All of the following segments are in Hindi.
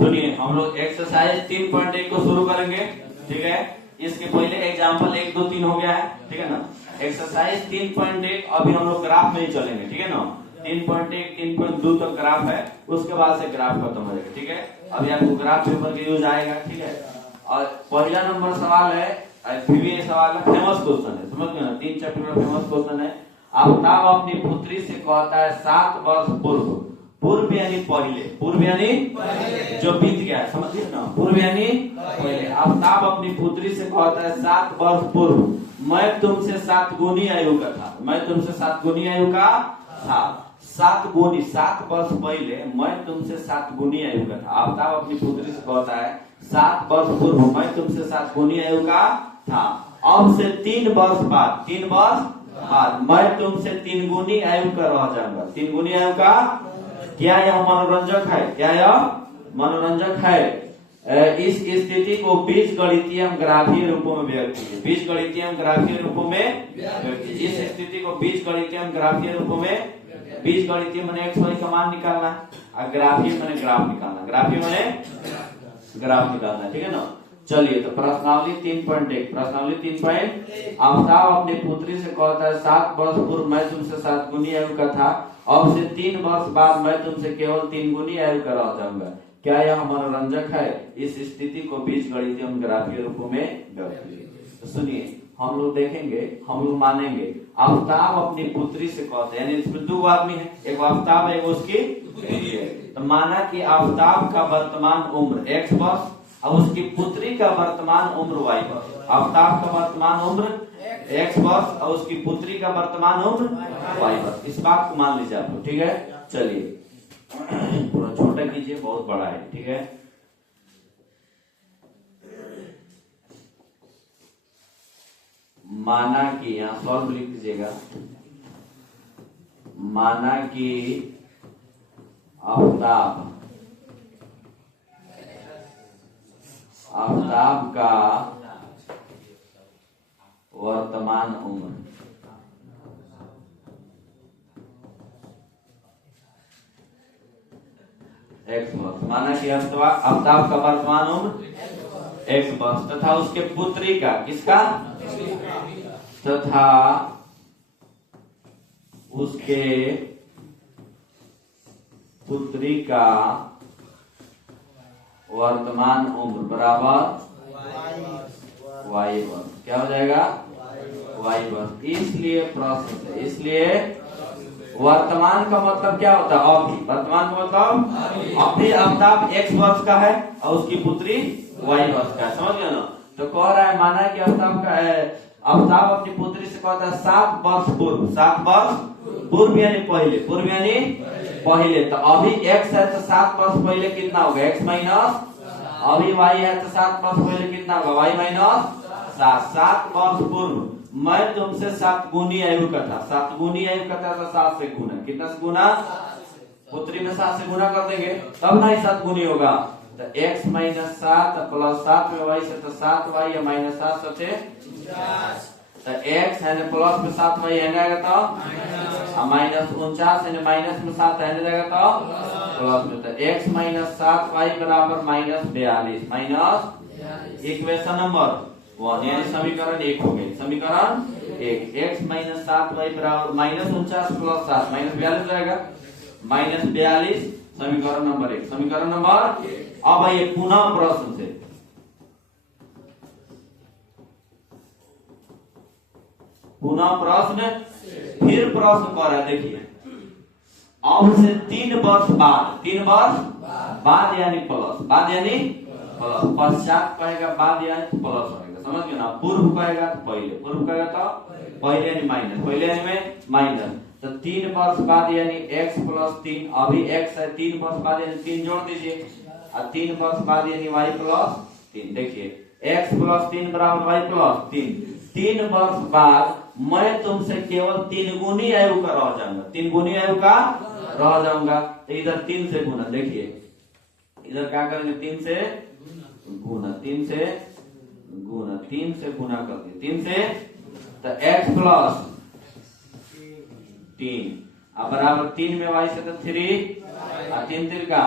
सुनिए, हम लोग एक्सरसाइज 3.1 को शुरू करेंगे। ठीक है, इसके पहले एग्जाम्पल 1, 2, 3 हो गया है। ठीक है ना। एक्सरसाइज 3.1 अभी हम लोग ग्राफ में ही चलेंगे। ठीक है ना। 3.1 3.2 तक ग्राफ है, उसके बाद से ग्राफ खत्म हो जाएगा। ठीक है, अभी आपको ग्राफ पेपर के यूज आएगा। ठीक है, और पहला नंबर सवाल है, फिर भी ये सवाल है, फेमस क्वेश्चन है, समझ गए ना। 3 चैप्टर का फेमस क्वेश्चन है। आफ्ताब अपनी पुत्री से कहता है 7 वर्ष पूर्व, पूर्व यानी पहले, पूर्व यानी जो बीत गया है, समझिए ना। पूर्व यानी पहले। आफ्ताब अपनी पुत्री से कहता है 7 वर्ष पूर्व मैं तुमसे 7 गुनी आयु का था, मैं तुमसे 7 गुनी आयु का था। 7 गुनी, 7 वर्ष पहले मैं तुमसे 7 गुनी आयु का था। आफ्ताब अपनी पुत्री से कहता है 7 वर्ष पूर्व मैं तुमसे 7 गुनी आयु का था। अब से 3 वर्ष बाद, 3 वर्ष बाद मैं तुमसे 3 गुनी आयु का रह जाऊंगा। 3 गुनी आयु का। क्या यह मनोरंजक है? क्या यह मनोरंजक है? इस स्थिति को बीजगणितीय ग्राफीय रूपों में व्यक्त कीजिए। बीजगणितीय ग्राफीय रूपों में व्यक्त कीजिए। इस स्थिति को बीजगणितीय ग्राफीय रूपों में, बीजगणितीय माने एक्स वाई का मान निकालना और ग्राफीय माने ग्राफ निकालना, ग्राफीय माने ग्राफ निकालना। ठीक है ना। चलिए, तो प्रश्नावली 3.1, प्रश्नावली 3. आफ्ताब अपनी पुत्री से कहता है 7 वर्ष पूर्व मैं तुमसे 7 गुनी आयु का था। अब से 3 वर्ष बाद मैं तुमसे केवल 3 गुनी आयु का रह जाऊंगा। क्या यह मनोरंजक है? इस स्थिति को बीजगणितीय ग्राफीय रूपों में व्यक्त कीजिए। तो सुनिए, हम लोग देखेंगे, हम लोग मानेंगे आफ्ताब अपनी पुत्री से कहते हैं, यानी इसमें 2 आदमी है, एक आफ्ताब है, एक उसकी पुत्री है। तो माना कि आफ्ताब का वर्तमान उम्र x वर्ष और उसकी पुत्री का वर्तमान उम्र y वर्ष। आफ्ताब का वर्तमान उम्र x वर्ष और उसकी पुत्री का वर्तमान उम्र y वर्ष। इस बात को मान लीजिए आप लोग। ठीक है, चलिए थोड़ा छोटा कीजिए, बहुत बड़ा है। ठीक है, माना कि, यहाँ सॉल्व लिख दीजिएगा, माना कि आफ्ताब का वर्तमान उम्र x वर्ष, माना कि आफ्ताब का वर्तमान उम्र x वर्ष तथा उसके पुत्री का, किसका? तथा उसके पुत्री का वर्तमान उम्र बराबर y वर्ष। क्या हो जाएगा? y वर्ष। इसलिए प्रश्न से, इसलिए वर्तमान का मतलब क्या होता है? अभी। वर्तमान का मतलब अभी आफ्ताब x वर्ष का है और उसकी पुत्री y वर्ष का है, समझ गए ना। तो कह रहा है, माना कि आफ्ताब अपनी पुत्री से कहता है 7 वर्ष पूर्व, 7 वर्ष पूर्व यानी पहले, पूर्व यानी पहले। तो अभी x है तो 7 वर्ष पहले कितना होगा? x माइनस, अभी y है तो 7 वर्ष पहले कितना होगा? y minus 7। 7 वर्ष पूर्व मैं तुमसे 7 गुनी आयु का था। 7 गुनी आयु का था तो 7 से गुना, कितना से गुना? पुत्री में 7 से गुना कर देंगे तब ना 7 गुनी होगा। तो x माइनस 7 प्लस 7 में y से तो 7y या माइनस 7 सचे, तो x है प्लस में 7y है जाएगा तो माइनस 49 है, माइनस में 7 है जाएगा तो प्लस में, तो x माइनस 7y बराबर माइनस 42, माइनस इक्वेशन नंबर 1 यानी समीकरण 1 हो गई। समीकरण 1, x माइनस 7y बराबर माइनस 49 प्लस 7 माइनस 42 जाएगा, माइनस 42 समीकरण नंबर 1। समीकरण नंबर 1। अब आइए पुनः प्रश्न से, पुनः प्रश्न, फिर प्रश्न कर रहा है। देखिए, अब से 3 वर्ष बाद, 3 वर्ष बाद यानी प्लस, बाद यानी प्लस, पश्चात कहेगा बाद यानी प्लस होगा, समझ गए ना। पूर्व कहेगा तो पहले, पूर्व कहेगा तो पहले यानी माइनस, पहले यानी में माइनस। तो 3 वर्ष बाद यानी x प्लस 3, अभी x है, 3 वर्ष बाद यानी 3 जोड़ दीजिए, और 3 वर्ष बाद यानी y प्लस 3। देखिए x प्लस 3 बराबर y प्लस 3। 3 वर्ष बाद मैं तुमसे केवल 3 गुनी आयु का रह जाऊंगा, 3 गुनी आयु का रह जाऊंगा। तो इधर 3 से गुना, देखिए इधर क्या करेंगे? 3 से गुना, 3 से गुना, 3 से गुना कर दिए, 3 से, तो x प्लस 3 अब बराबर 3 में y से तो 3 और 3 3 का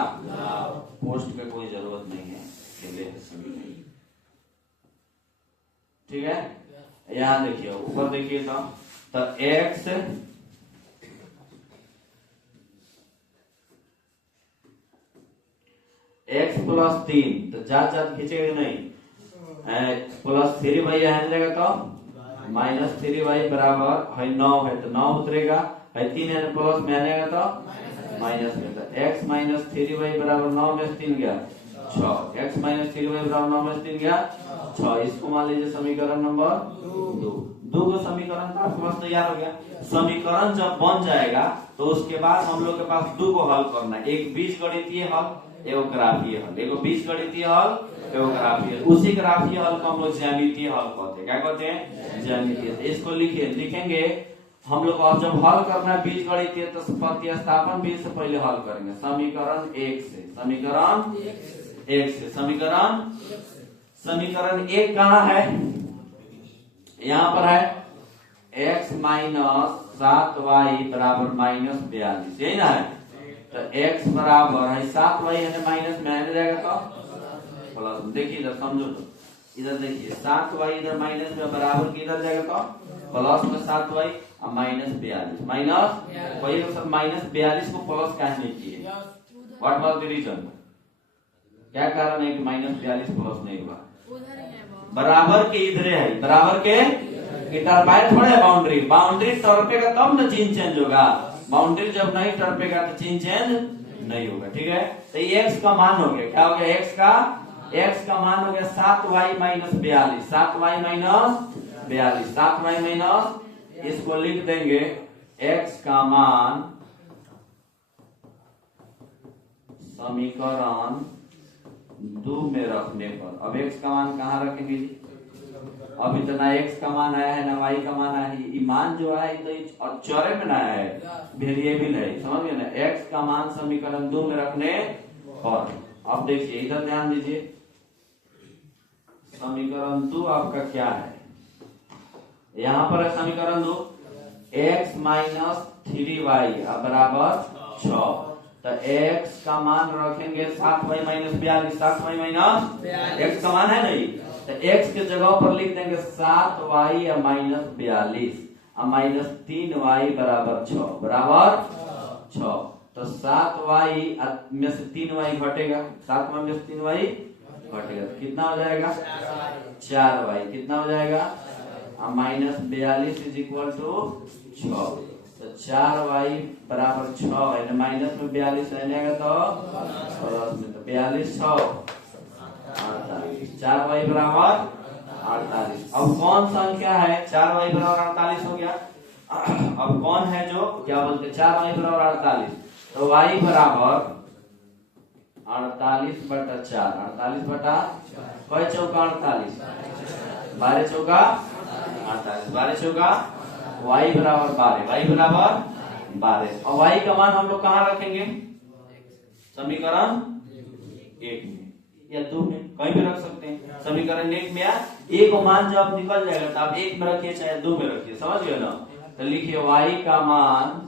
पोस्ट पे कोई जरूरत नहीं है, अकेले समीकरण। ठीक है, यहाँ देखिए ऊपर देखिए तो x x प्लस 3 तो जात खींचेगा नहीं, प्लस 3 वाई यहाँ जाएगा तो माइनस 3 वाई बराबर है 9 है तो 9 उतरेगा, है 3 है प्लस में आनेगा तो माइनस में, तो x माइनस 3 वाई बराबर 9 में 3 गया 6, x माइनस 3 वाई बराबर 9 में 3 गया 6। इसको मान लीजिए समीकरण नंबर 2 को समीकरण का आपके पास तैयार हो गया। समीकरण जब बन जाएगा तो उसके बाद हम लोग के पास 2 को हल करना है, एक बीजगणितीय हल एगो ग्राफीय हल, एगो बीजगणितीय हल एगो ग्राफीय हल। उसी ग्राफीय हल को हम लोग ज्यामितीय हल कहते हैं, क्या कहते हैं ज्यामितीय। इसको लिखेंगे हम लोग। अब जब हल करना है बीजगणितीय तो प्रतिस्थापन बीज से पहले हल करेंगे समीकरण 1 से, समीकरण 1 से। समीकरण 1 कहाँ है, यहाँ पर है x माइनस 7y बराबर माइनस 42, यही ना है। तो x बराबर है 7y है माइनस में आने जाएगा तो प्लस, देखिए इधर समझो तो, इधर देखिए 7y इधर माइनस में बराबर किधर जाएगा तो प्लस में 7y और माइनस 42, माइनस वही सब माइनस 42 को प्लस काहे नहीं किए, व्हाट वाज द रीजन, क्या कारण है कि माइनस 42 प्लस नहीं हुआ, बराबर के इधर है, बराबर के टर्पाइल थोड़ा है बाउंड्री, बाउंड्री टर्पेगा तब न चिन्ह चेंज होगा, बाउंड्री जब नहीं टर्पेगा तो चिन्ह चेंज नहीं होगा। ठीक है, तो x का मान हो गया, क्या हो गया x का मान हो गया 7y minus 42, 7y minus 42, 7y minus, इसको लिख देंगे x का मान समीकरण 2 में रखने पर। अब x का मान कहाँ रखेंगे जी, अब इतना x का मान आया है ना y का मान आया है, मान जो है तो चौरे में ना है, वेरिएबल है, समझ गए ना। x का मान समीकरण 2 में रखने पर। अब देखिए इधर ध्यान दीजिए, समीकरण 2 आपका क्या है, यहाँ पर है समीकरण 2 x माइनस 3y बराबर 6, तो x का मान रखेंगे 7y minus 42, 7y minus x का मान है नहीं, तो x के जगह पर लिख देंगे 7y माइनस 42 और माइनस 3y बराबर 6, बराबर 6। तो 7y में से 3y घटेगा, 7y में से 3y घटेगा तो कितना हो जाएगा 4y, कितना हो जाएगा माइनस 42 इज इक्वल टू 6, तो 4y बराबर 6 है, माइनस में 42 रहेगा तो प्लस में, तो 42 6 48, 4y बराबर 48। अब कौन संख्या है 4y बराबर 48 हो गया, अब कौन है जो क्या बोलते 4y बराबर 48, तो y बराबर 48 बटा 4, 48 बटा कई चौका 48, 12 चौका 48, 12 चौका y बराबर 12, y बराबर 12। और y का मान हम लोग कहाँ रखेंगे, समीकरण 1 में या 2 में, कहीं भी रख सकते हैं। समीकरण 1 में या 1 मान जब निकल जाएगा तो आप 1 में रखिए चाहे 2 में रखिए, समझ गए ना। तो लिखिए y का मान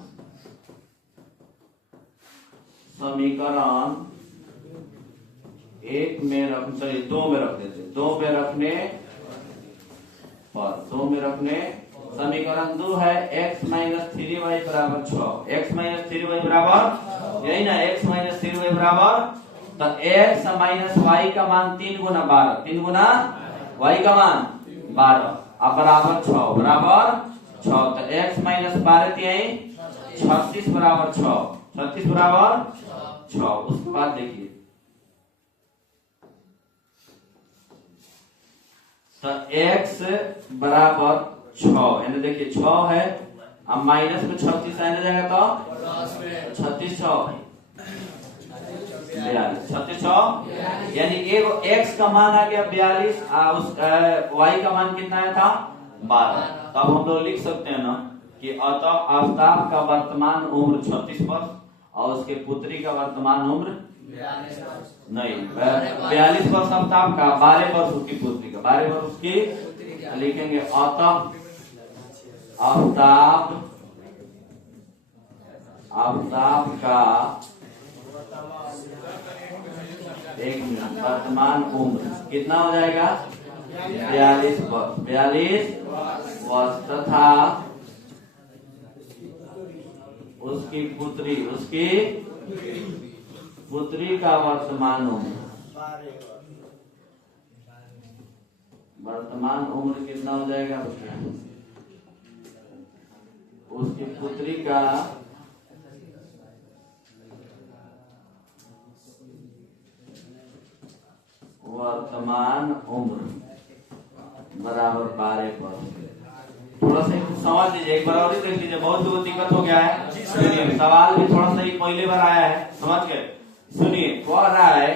समीकरण 1 में रख, सॉरी 2 में रख देते, 2 में रखने पर, 2 में रखने समीकरण 2 है x माइनस 3y बराबर 6, x माइनस 3y बराबर यही ना, x माइनस 3y बराबर, तो x माइनस y का मान 3 गुना 12, 3 गुना y का मान 12 अब बराबर 6, बराबर 6, तो x माइनस 12 36 बराबर 6, 36 बराबर 6। उसके बाद देखिए तो x बराबर 6, यानी देखिए 6 है, अब माइनस में 36 आने जाएगा तो 36 6 36 6, यानी x का मान आ गया 42, उस y का मान कितना आया था 12। तो अब हम लोग लिख सकते हैं ना कि अतः आफ्ताब का वर्तमान उम्र 36 वर्ष और उसके पुत्री का वर्तमान उम्र नहीं 42 वर्ष आफ्ताब का, 12 वर्ष उसकी पुत्री का, 12 वर्ष उसकी, लिखेंगे अतः आफ्ताब आफ्ताब का एक मिनट वर्तमान उम्र कितना हो जाएगा? 42 वर्ष। 42 वर्ष तथा उसकी पुत्री का वर्तमान उम्र कितना हो जाएगा? उसकी पुत्री का वर्तमान उम्र बराबर 12 वर्ष। थोड़ा सा समझ लीजिए, एक बार और देख लीजिए, बहुत लोगों को दिक्कत हो गया है। सुनिए, सवाल भी थोड़ा सा ही पहले बार आया है, समझ गए? सुनिए, कह रहा है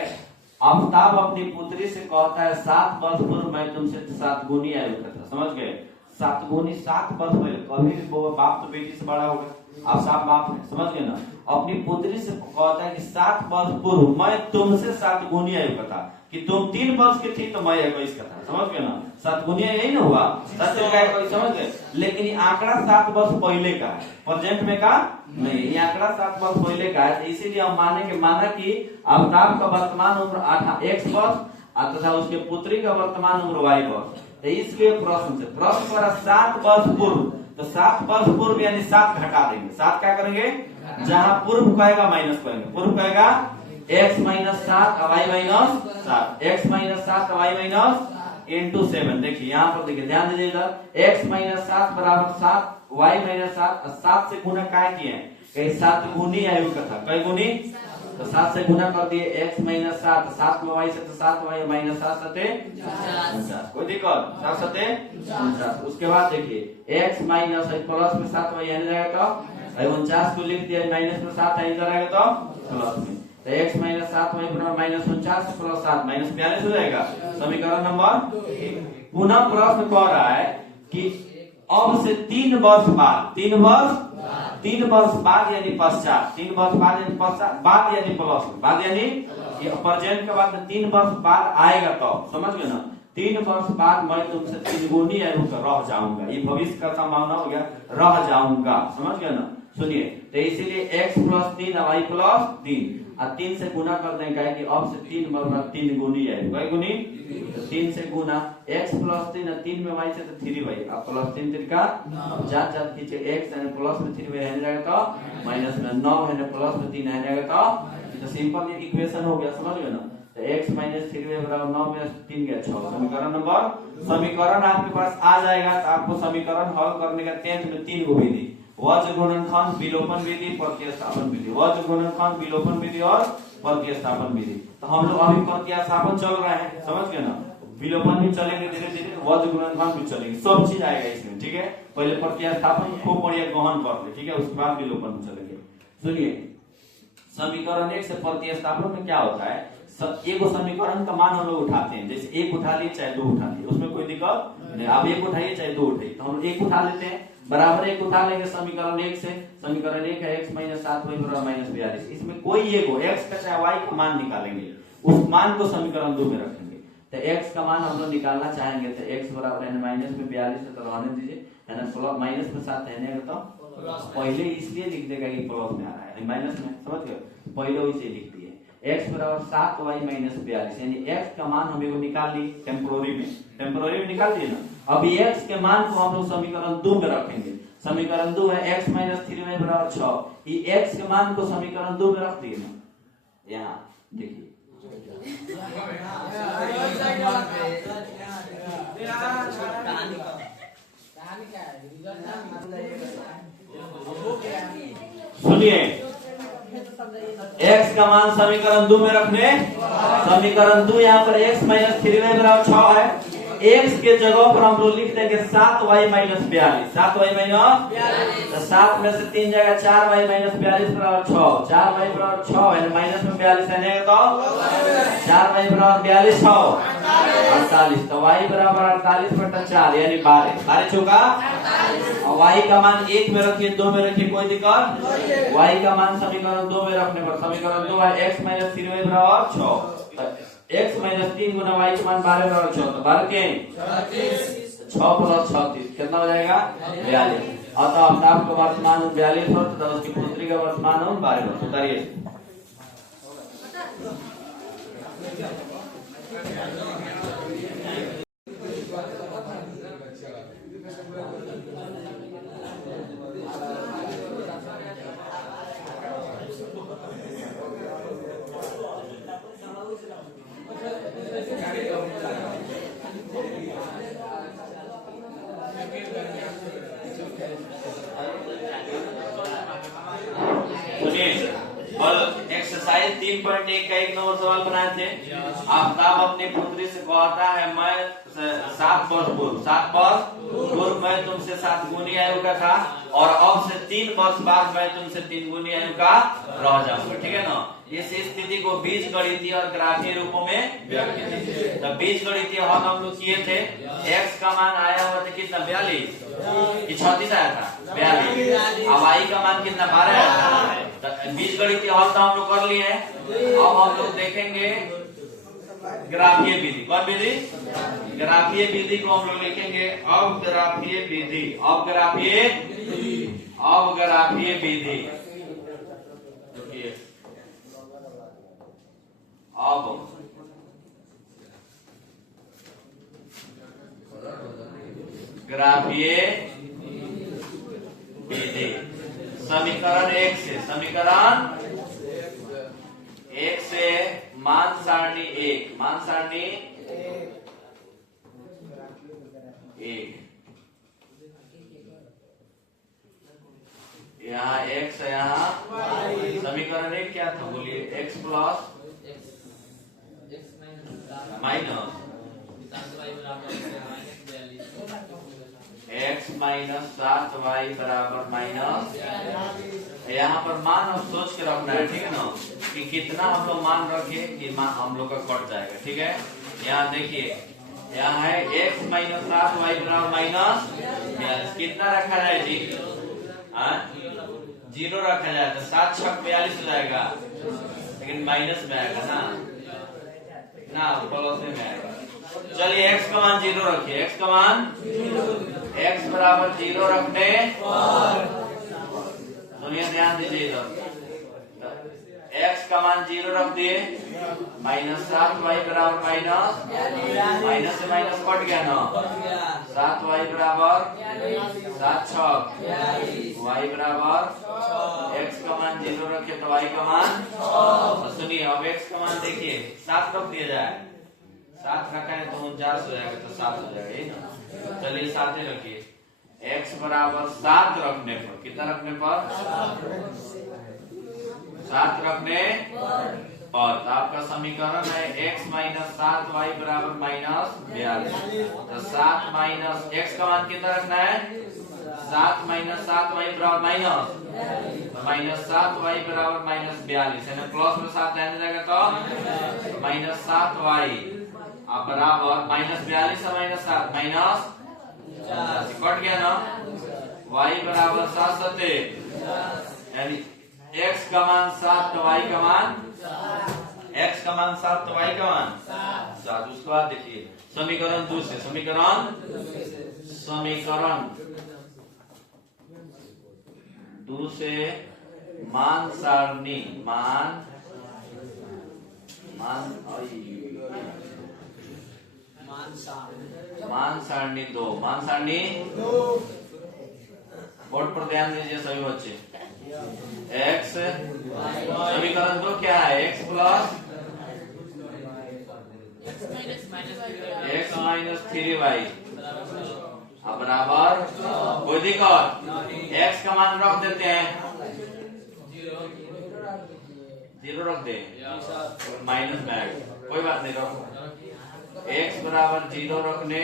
आफ्ताब अपनी पुत्री से कहता है 7 वर्ष पूर्व मैं तुमसे 7 गुनी आयु का था। समझ गए? 7 गुनी 7 वर्ष पहले। कभी बाप तो बेटी से बड़ा होगा, आप साफ बाप है, समझ गए ना? अपनी पुत्री से कहता है कि 7 वर्ष पूर्व मैं तुमसे 7 गुनी आयु का था, कि तुम 3 वर्ष की थी तो मैं 21 का था। समझ गए ना? 7 गुनिया यही ना हुआ, 7 से 21, समझ गए? लेकिन ये आंकड़ा 7 वर्ष पहले का है, प्रेजेंट में का नहीं। ये आंकड़ा 7 वर्ष पहले का है, इसीलिए हम माना कि आफ्ताब का वर्तमान उम्र 8 वर्ष तथा उसके पुत्री का वर्तमान उम्र 22 वर्ष। तो इसलिए प्रश्न पर 7 वर्ष पूर्व, तो 7 वर्ष पूर्व यानी 7 घटा देंगे। 7 क्या करेंगे? जहां पूर्व कहेगा माइनस करेंगे। पूर्व कहेगा x minus 7 y minus 7, x minus 7 y minus into 7। देखिए यहाँ पर देखिए, ध्यान दीजिएगा, x माइनस 7 बराबर 7, y माइनस 7, 7 से गुना क्या किए हैं? 7 गुनी आयु का था। कई गुनी? तो 7 से गुना कर दिए, x माइनस 7, 7 में y से तो 7 y माइनस 7 सते 49। कोई दिक्कत? 7 सते 49। उसके बाद देखिए x माइनस प्लस में 7 y आने जाएगा तो 49 को लिख दिया, माइनस में 7 आने जाएगा तो प्लस में, तो x माइनस 7 y बराबर माइनस 49 प्लस 7 माइनस 42 हो जाएगा। समीकरण नंबर। पुनः प्रश्न कह रहा है कि अब से 3 वर्ष बाद, 3 वर्ष बाद यानी पश्चात, 3 वर्ष बाद यानी पश्चात, बाद यानी प्लस, बाद यानी प्रेजेंट के बाद 3 वर्ष बाद आएगा तो, समझ गए ना? 3 वर्ष बाद मैं तुमसे 3 गुनी आयु का रह जाऊंगा। ये भविष्य का संभावना हो गया, रह जाऊंगा, समझ गए ना? सुनिए, तो इसीलिए x प्लस 3 y प्लस 3 और 3 से गुना कर देंगे कि अब से 3 बराबर 3 गुनी है। कई गुनी? तो 3 से गुना x प्लस 3 और 3 में y से तो 3y, अब प्लस 3 3 का जात कीजिए, x यानी प्लस में 3y रहने जाएगा तो माइनस में 9 है, प्लस में 3 रहने जाएगा तो सिंपल ये इक्वेशन हो गया, समझ गए ना? तो x माइनस 3y बराबर 9 में 3 गया 6। समीकरण आपके पास आ जाएगा। तो आपको समीकरण हल करने का 10th में 3 गो विधि, वज्र गुणनखंड, विलोपन विधि, प्रतिस्थापन विधि। वज्र गुणनखंड, विलोपन विधि और प्रतिस्थापन विधि। तो हम लोग अभी प्रतिस्थापन चल रहे हैं, समझ गए ना? विलोपन भी चलेंगे धीरे धीरे, वज्र गुणनखंड भी चलेंगे, सब चीज आएगा इसमें, ठीक है? पहले प्रतिस्थापन खूब बढ़िया गहन कर ले, ठीक है? उसके बाद विलोपन में चलेंगे। सुनिए, समीकरण 1 से प्रतिस्थापन में क्या होता है? एक समीकरण का मान हम लोग उठाते हैं, जैसे 1 उठा लिए चाहे 2 उठा लिए, उसमें कोई दिक्कत नहीं। आप 1 उठाइए चाहे 2 उठाइए, तो हम 1 उठा लेते हैं, बराबर 1 उठा लेंगे समीकरण 1 से। समीकरण 1 है x माइनस 7 y बराबर माइनस 42। इसमें कोई एक हो, x का चाहे y का मान निकालेंगे, उस मान को समीकरण 2 में रखेंगे। तो x का मान हम लोग निकालना चाहेंगे तो x बराबर है माइनस में 42 से तो रहने दीजिए, है ना? प्लस माइनस में 7 है तो पहले इसलिए लिख देगा कि प्लस में आ रहा है, माइनस में, समझ गए? पहले वैसे लिख दिए x बराबर 7 y माइनस 42, यानी x का मान हम निकाल ली टेम्पोररी में निकाल दिए ना। अभी x के मान को हम लोग समीकरण 2 में रखेंगे। समीकरण 2 है x माइनस 3y बराबर 6। ये x के मान को समीकरण 2 में रख दिए ना, यहाँ देखिए। सुनिए, x का मान समीकरण 2 में रखने, समीकरण 2 यहाँ पर x माइनस 3y बराबर 6 है। x के जगह पर हम लोग लिख देंगे 7y माइनस 42, 7y माइनस 7 में से 3 जाएगा 4y माइनस 42 बराबर 6, 4y बराबर 6 है, माइनस में 42 है तो 4y बराबर 42 48, तो y बराबर 48 बटा 4 यानी 12 चौका। और y का मान 1 में रखिए, 2 में रखिए, कोई दिक्कत? y का मान समीकरण 2 में रखने पर समीकरण 2 है x माइनस 3y बराबर 6, x माइनस 3 गुना y का मान 12 बराबर 6, तो 12 के 6 प्लस 36 कितना हो जाएगा? 42। अतः आफ्ताब का वर्तमान 42 वर्ष तथा उसकी पुत्री का वर्तमान और बारे में उतारिए। एक्सरसाइज 3.1 का एक नंबर सवाल बनाए थे। आफ्ताब अपनी पुत्री से कहता है मैं 7 वर्ष पूर्व मैं तुमसे 7 गुनी आयु का था और अब से 3 वर्ष बाद मैं तुमसे 3 गुनी आयु का रह जाऊंगा। ठीक है ना। इस स्थिति को बीजगणितीय और ग्राफीय रूपों में व्यक्त कीजिए। तो बीजगणितीय हल हम लोग किए थे। x का मान आया हुआ था कितना 42 कि 36 आया था 42। अब y का मान कितना 12 आया था। बीजगणितीय हल तो हम लोग कर लिए हैं। अब हम लोग देखेंगे ग्राफीय विधि। कौन विधि? ग्राफीय विधि को हम लोग लिखेंगे अवग्राफीय विधि। अवग्राफीय विधि अब ग्राफीय विधि समीकरण 1 से मान सारणी 1 यहाँ x है, यहाँ समीकरण 1 क्या था बोलिए? x plus minus x minus 7y बराबर माइनस। यहाँ पर मान हम सोच के रखना है। ठीक है ना कि कितना हम लोग मान रखे कि मान हम लोग का कट जाएगा। ठीक है। यहाँ देखिए यहाँ है x माइनस 7y बराबर माइनस कितना रखा जाए जी? 0 रखा जाए तो 7 छक 42 हो जाएगा, लेकिन माइनस में आएगा ना प्लस में आएगा। चलिए x का मान 0 रखिए। x का मान x बराबर 0 रखने सुनिए ध्यान दीजिए इधर। x का मान 0 रख दिए माइनस 7y बराबर माइनस से माइनस कट गया ना 7y बराबर 7 छक y बराबर x का मान 0 रखे तो y का मान सुनिए। अब x का मान देखिए 7 रख दिया जाए। 7 रखा है तो 49 हो जाएगा तो 7 हो जाएगा। चलिए 7 ही रखिए। x बराबर 7 रखने पर कितना रखने पर 7 रखने पर तो आपका समीकरण है x माइनस 7y बराबर माइनस 42। तो 7 माइनस x का मान कितना रखना है? 7 माइनस 7y बराबर माइनस तो माइनस 7y बराबर माइनस 42 है। प्लस में 7 रहने जाएगा तो माइनस 7y अब बराबर माइनस 42 से माइनस 7 माइनस कट गया ना y बराबर 7 सत्ते यानी x का मान 7 तो y का मान x का मान 7 तो y का मान 7। उसके बाद देखिए समीकरण 2 से समीकरण 2 से मान सारणी मान सारणी 2 बोर्ड पर ध्यान दीजिए सभी बच्चे। x समीकरण 2 क्या है? x plus x minus 3y बराबर कोई दिक्कत? x का मान रख देते हैं 0 रख दे माइनस में आएगा कोई बात नहीं रखो। x बराबर 0 रखने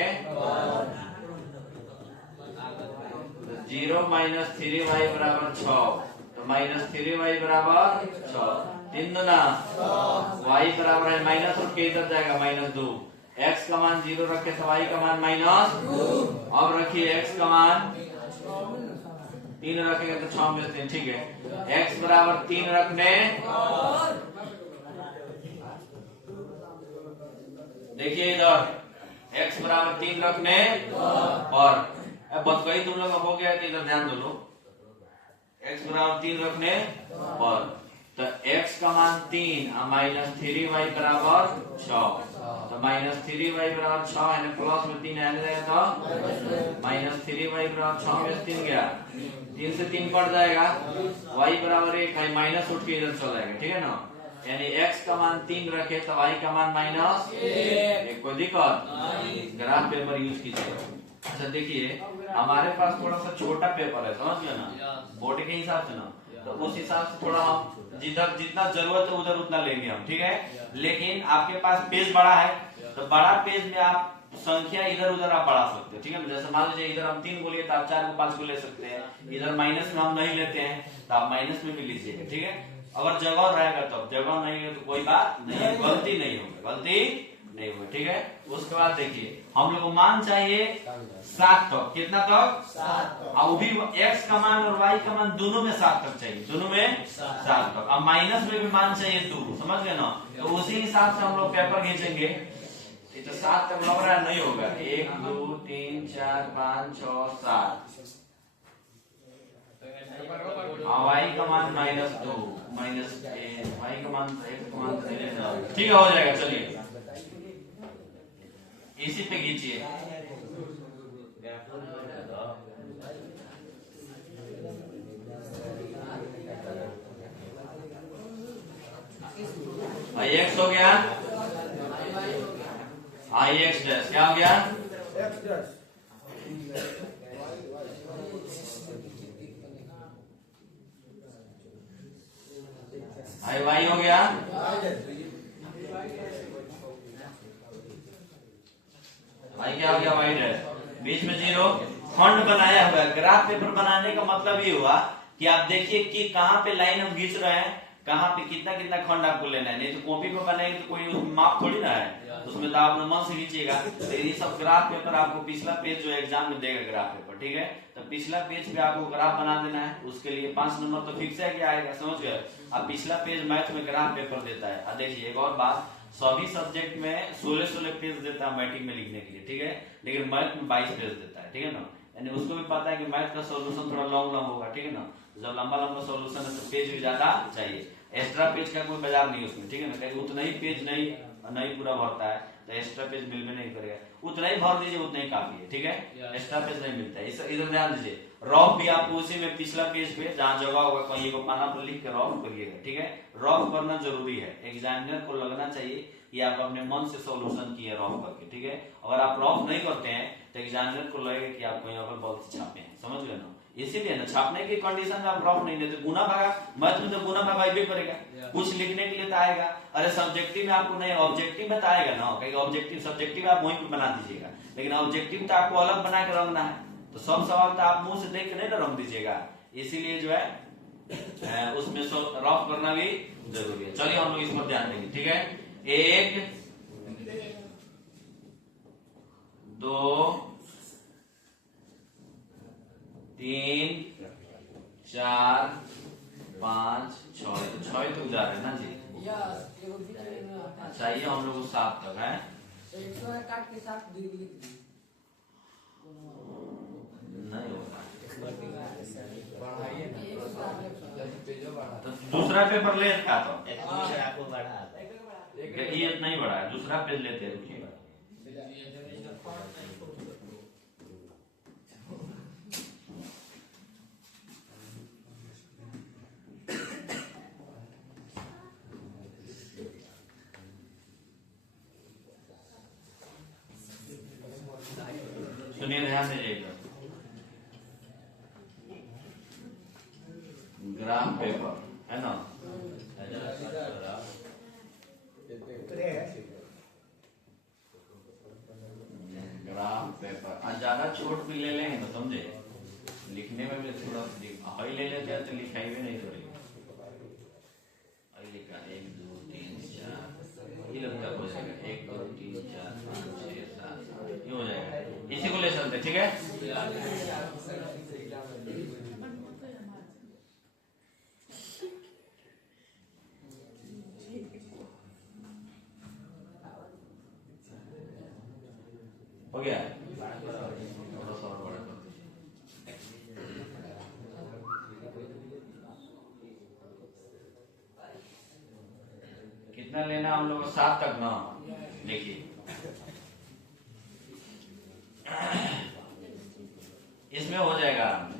0 माइनस 3y बराबर 6 तो माइनस 3y बराबर 6 3 दूना y बराबर है माइनस और के इधर जाएगा माइनस 2। x का मान 0 रखे तो y का मान माइनस। अब रखिए x का मान 3 रखेंगे तो 6 में 3 ठीक है। x बराबर 3 रखने देखिए इधर x बराबर 3 रखने पर बस वही तुम लोग हो गया कि इधर ध्यान दो लो। x बराबर 3 रखने पर, तो x का मान 3 और -3y बराबर 6, तो -3y बराबर 6 है, प्लस में 3 आने रहेगा, तो -3y बराबर 6 में 3 गया, 3 से 3 कट जाएगा, y बराबर 1 है, माइनस उठ के इधर चला जाएगा, ठीक है ना। यानी x का मान 3 रखे तो y का मान -1, कोई दिक्कत, ग्राफ पेपर यूज कीजिए। अच्छा देखिए, हमारे पास थोड़ा सा छोटा पेपर है, समझ गए ना, बोर्ड के हिसाब से ना, तो उस हिसाब से थोड़ा हम जिधर जितना जरूरत है उधर उतना लेंगे हम, ठीक है। लेकिन आपके पास पेज बड़ा है, तो बड़ा पेज में आप संख्या इधर उधर आप बढ़ा सकते हैं, ठीक है ना। जैसे मान लीजिए इधर हम 3 को लिए तो आप 4 को 5 को ले सकते हैं, इधर माइनस में हम नहीं लेते हैं तो आप माइनस में भी लीजिएगा, ठीक है। अगर जगह रहेगा तो, जगह नहीं है तो कोई बात नहीं, गलती नहीं होगी, गलती नहीं होगी, ठीक है। उसके बाद देखिए हम लोग को मान चाहिए 7 तक, कितना तक, 7 तक, और वो भी x का मान और y का मान दोनों में 7 तक चाहिए, दोनों में 7 तक। अब माइनस में भी मान चाहिए 2, समझ गए ना, तो उसी हिसाब से हम लोग पेपर खींचेंगे। तो 7 तक लग रहा है नहीं होगा, 1 2 3 4 5 6 7, y का मान -2 -1, y का मान 1 का मान 3, ठीक है, हो जाएगा। चलिए इसी पे खींचिए, आई एक्स हो गया, आई एक्स डैश क्या हो गया, आई वाई हो गया, आई क्या हो गया, वाई डैश, बीच में 0, खंड बनाया हुआ है। ग्राफ पेपर बनाने का मतलब ये हुआ कि आप देखिए कि कहाँ पे लाइन हम खींच रहे हैं, कहाँ पे कितना कितना खंड आपको लेना है, नहीं तो कॉपी पे बनाएंगे तो कोई उसमें माप थोड़ी ना है, उसमें तो आप मन से खींचिएगा। तो ये सब ग्राफ पेपर आपको पिछला पेज जो एग्जाम में देगा ग्राफ पेपर, ठीक है, तो पिछला पेज पे आपको ग्राफ बना देना है, उसके लिए 5 नंबर तो फिक्स है कि आएगा, समझ गए। अब पिछला पेज मैथ में ग्राफ पेपर देता है। अब देखिए एक और बात, सभी सब्जेक्ट में 16 पेज देता है मैट्रिक में लिखने के लिए, ठीक है, लेकिन मैथ में 22 पेज देता है, ठीक है ना। यानी उसको भी पता है कि मैथ का सॉल्यूशन थोड़ा लॉन्ग होगा, ठीक है ना, जब लंबा लंबा सॉल्यूशन है तो पेज भी ज्यादा चाहिए, एक्स्ट्रा पेज का कोई बाजार नहीं उसमें, ठीक है ना, कहीं उतना ही पेज नहीं पूरा भरता है तो एक्स्ट्रा पेज मिल में नहीं करेगा, उतना ही भर दीजिए, उतना ही काफी है, ठीक है, एक्स्ट्रा पेज नहीं मिलता है। इधर ध्यान दीजिए, रफ भी आपको उसी में पिछला पेज पे जहाँ जगह होगा कहीं को पाना पर लिख के रफ करिएगा, ठीक है, रफ करना जरूरी है, एग्जामिनर को लगना चाहिए कि आप अपने मन से सॉल्यूशन किए रफ करके, ठीक है। अगर आप रफ नहीं करते हैं तो एग्जामिनर को लगेगा कि आप कहीं अगर बहुत छापे हैं, समझ गए ना, इसीलिए ना छापने की कंडीशन में आप रफ नहीं देते, गुना भागा मैथ में तो गुना भागा भी करेगा, कुछ लिखने के लिए तो आएगा, अरे सब्जेक्टिव में आपको नहीं, ऑब्जेक्टिव में तो आएगा ना, कहीं ऑब्जेक्टिव सब्जेक्टिव आप वहीं पे बना दीजिएगा, लेकिन ऑब्जेक्टिव तो आपको अलग बना के रखना है, तो सब सवाल तो आप मुंह से देख के नहीं ना रख दीजिएगा, इसीलिए जो है उसमें रफ करना भी जरूरी है। चलिए हम लोग इस पर ध्यान देंगे, ठीक है। 1 2 3 4 5 6, तो 6 तो जा रहे हैं ना जी, अच्छा ये हम लोग 7 तक है, नहीं होगा तो दूसरा पेपर ले था, तो ये नहीं बढ़ा है, दूसरा पेज लेते हैं, रुकिएगा। सुनिए ध्यान दीजिएगा, ग्राफ पेपर है ना, ग्राफ पेपर ज्यादा छोट भी ले लेंगे तो समझे, लिखने में भी थोड़ा हाई ले लेते हैं तो लिखाई भी नहीं करेगी, 1 2 3 4 ये लगता हो जाएगा, 1 2 3 4 5 6 7 ये हो जाएगा, इसी को ले चलते, ठीक है। हो गया, थोड़ा सा और बड़ा कर दीजिए, कितना लेना हम लोग को 7 तक ना। देखिए इसमें हो जाएगा आराम से।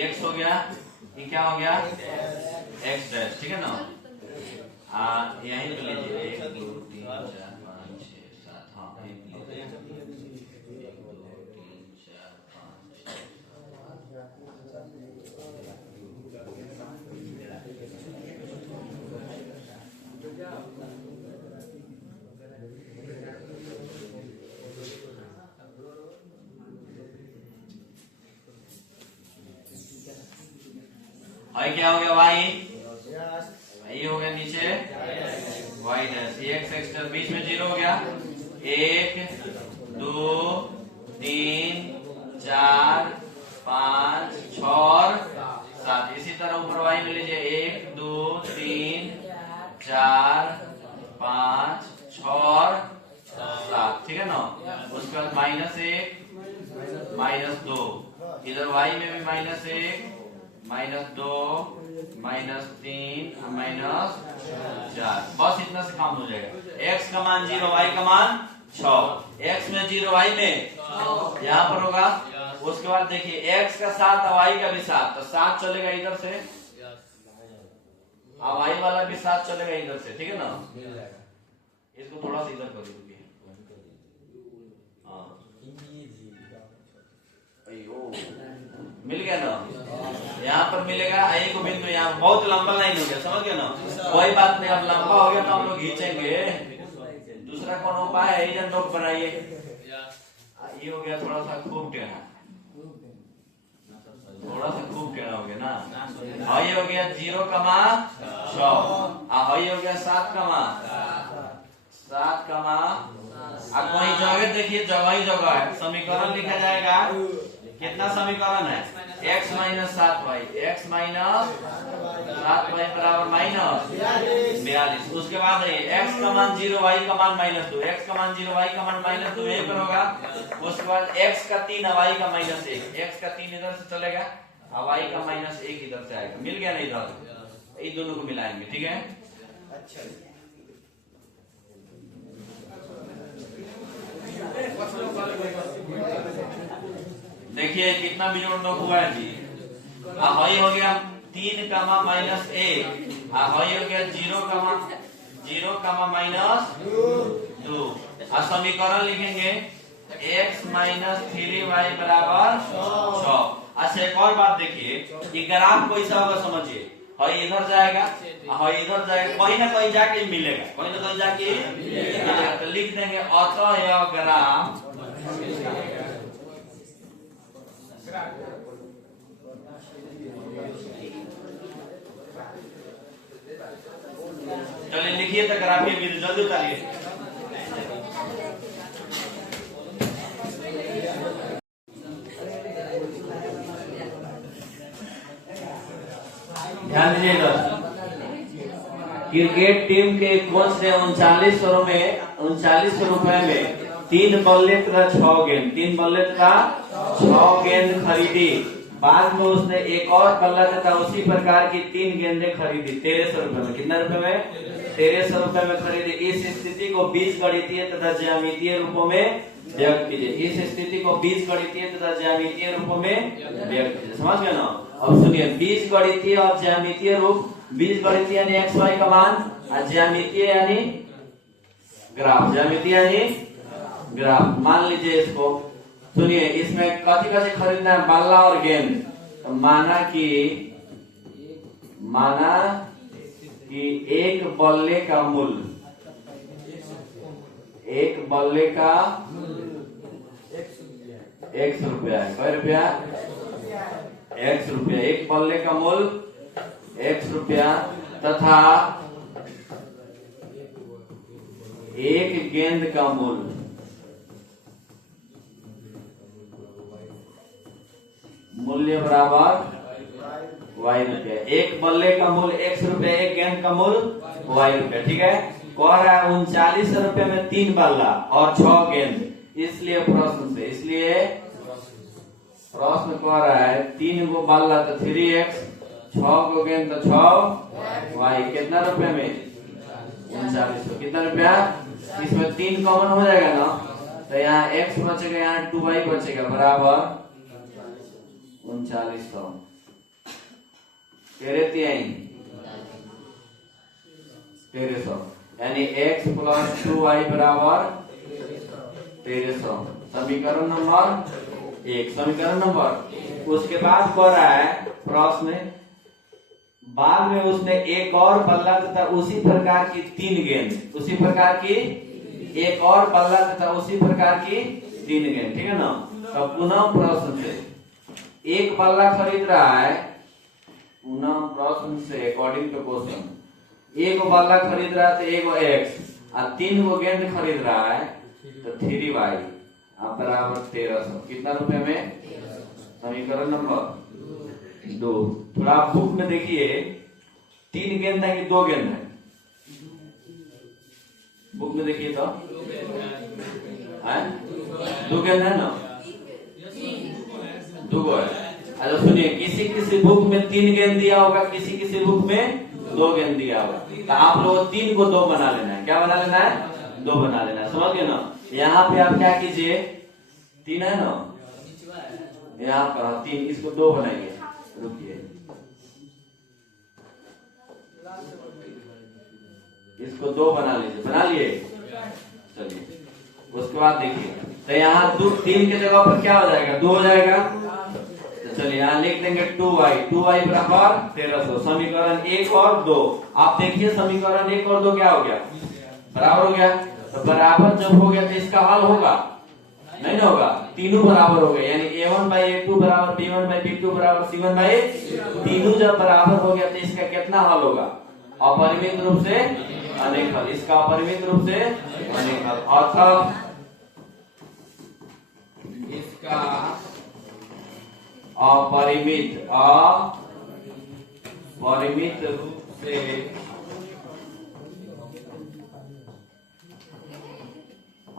x हो गया, ये क्या हो गया x डैश, ठीक है ना। यहीं पे लीजिए 1 2 3 4 5 6 7। हाँ 1 2 3 4 5 और क्या हो गया y, ये हो गया नीचे y डैश, x एक्स्ट्रा बीच में 0 हो गया। 1 2 3 4 5 6 और 7। इसी तरह ऊपर y में लीजिए 1 2 3 4 5 6 और 7, ठीक है ना। उसके बाद -1 -2, इधर y में भी -1 -2 -3 -4। बस इतना से काम हो जाएगा। x का मान 0, y का मान 6। x में 0, y में यहाँ पर होगा। उसके बाद देखिए x का 7 और y का भी 7, तो 7 चलेगा इधर से और y वाला भी 7 चलेगा इधर से, ठीक है ना। इसको थोड़ा सा इधर कर दीजिए। मिल गया ना, यहाँ पर मिलेगा एक बिंदु। यहाँ बहुत लंबा लाइन हो गया, समझ गए ना। कोई बात नहीं, अब लंबा हो गया तो हम लोग खींचेंगे। दूसरा कौन उपाय है, इधर नोट बनाइए। ये हो गया थोड़ा सा खूब टेढ़ा, थोड़ा सा खूब टेढ़ा हो गया ना। हाँ ये हो गया 0, 6। हाँ ये हो गया 7, 7, अब वही जगह देखिए, जगह ही जगह है। समीकरण लिखा जाएगा, कितना समीकरण है, x - 7y, x - 7y बराबर -42। उसके बाद है x का मान 0, y का मान -2, x का मान 0, y का मान -2 ये पर होगा। उसके बाद x का 3 और y का -1, x का 3 इधर से चलेगा और y का -1 इधर से आएगा। मिल गया ना, इधर ये दोनों को मिलाएंगे, ठीक है। अच्छा देखिए कितना बिजोड़ नोक हुआ है जी। हई हो गया 3, -1 हई हो गया 0, -2। समीकरण लिखेंगे x - 3y बराबर 6। अच्छा एक और बात देखिए, ये ग्राफ कैसा होगा समझिए। हई इधर जाएगा, हई इधर जाएगा, कहीं ना कहीं जाके मिलेगा, कहीं ना कहीं जाके मिलेगा। तो लिख देंगे अतः यह ग्राफ चलिए लिखिए तो ग्राफिक विधि जल्दी उतारिए। ध्यान दीजिएगा, क्रिकेट टीम के कोच ने 3900 रुपए में 3 बल्ले तथा 6 गेंद, 3 बल्ले तथा 6 गेंद खरीदी। बाद में उसने एक और बल्ला तथा उसी प्रकार की 3 गेंदें खरीदी 1300 रुपए में। कितना रुपए में, 1300 रुपए में खरीदी। इस स्थिति को बीजगणितीय तथा ज्यामितीय रूपों में व्यक्त कीजिए। इस स्थिति को बीजगणितीय तथा ज्यामितीय रूपों में व्यक्त कीजिए। समझ गए ना। अब सुनिए, बीजगणितीय और ज्यामितीय रूप। बीजगणितीय यानी एक्स वाई का मान, और ज्यामितीय यानी ग्राफ। ज्यामितीय यानी ग्राफ। मान लीजिए इसको, सुनिए इसमें कथी खरीदना है, बल्ला और गेंद। तो माना कि एक बल्ले का मूल्य, एक बल्ले का x रुपया है। कै रुपया, x रुपया। एक बल्ले का मूल्य x रुपया तथा एक गेंद का मूल्य बराबर y रुपया। एक बल्ले का मूल्य x रुपया, एक गेंद का मूल्य y रुपया, ठीक है। कह रहा है 3900 रुपये में 3 बल्ला और 6 गेंद। इसलिए प्रश्न कह रहा है 3 गो बल्ला तो 3x, 6 को गेंद तो 6 वाई कितना रुपए में 3900। कितना रुपया? इसमें 3 कॉमन हो जाएगा ना, तो यहाँ x बचेगा, यहाँ 2y बचेगा बराबर 3900 1300, यानी x प्लस 2y बराबर 1300। समीकरण नंबर 1। समीकरण नंबर, उसके बाद कह रहा है प्रश्न, बाद में उसने एक और बल्ला तथा उसी प्रकार की 3 गेंद, उसी प्रकार की एक और बल्ला तथा उसी प्रकार की 3 गेंद, ठीक है ना। तो पुनः प्रश्न से एक बल्ला खरीद रहा है, पुनः प्रश्न से अकॉर्डिंग टू क्वेश्चन, एक बल्ला खरीद रहा है तो एक x और 3 को गेंद खरीद रहा है तो 3y बराबर 1300। कितना रुपए में? समीकरण नंबर 2। थोड़ा बुक में देखिए 3 गेंद है कि 2 गेंद है? बुक में देखिए तो 2 गेंद है ना, 2 गो है। अच्छा सुनिए, किसी किसी बुक में 3 गेंद दिया होगा, किसी किसी बुक में 2 गेंद दिया होगा, तो आप लोग 3 को 2 बना लेना है। क्या बना लेना है? 2 बना लेना है, समझ गए ना। यहाँ पे आप क्या कीजिए, 3 है ना, यहाँ पर 3, इसको 2 बनाइए। रुकिए, इसको 2 बना लीजिए, बना लिए। चलिए उसके बाद देखिए, तो यहाँ 3 के जगह पर क्या हो जाएगा? 2 हो जाएगा। तो चलिए यहाँ लिख देंगे 2y बराबर 1300। समीकरण 1 और 2, आप देखिए समीकरण 1 और 2 क्या हो गया? बराबर हो गया। तो बराबर जब हो गया तो इसका हल होगा? नहीं ना होगा, तीनों बराबर हो गए, यानी a1/a2 बराबर b1/b2 बराबर c1/, तीनों जब बराबर हो गया तो इसका कितना हल होगा? अपरिमित रूप से अनेक हल। इसका अपरिमित रूप से अनेक हल, अतः इसका अपरिमित रूप से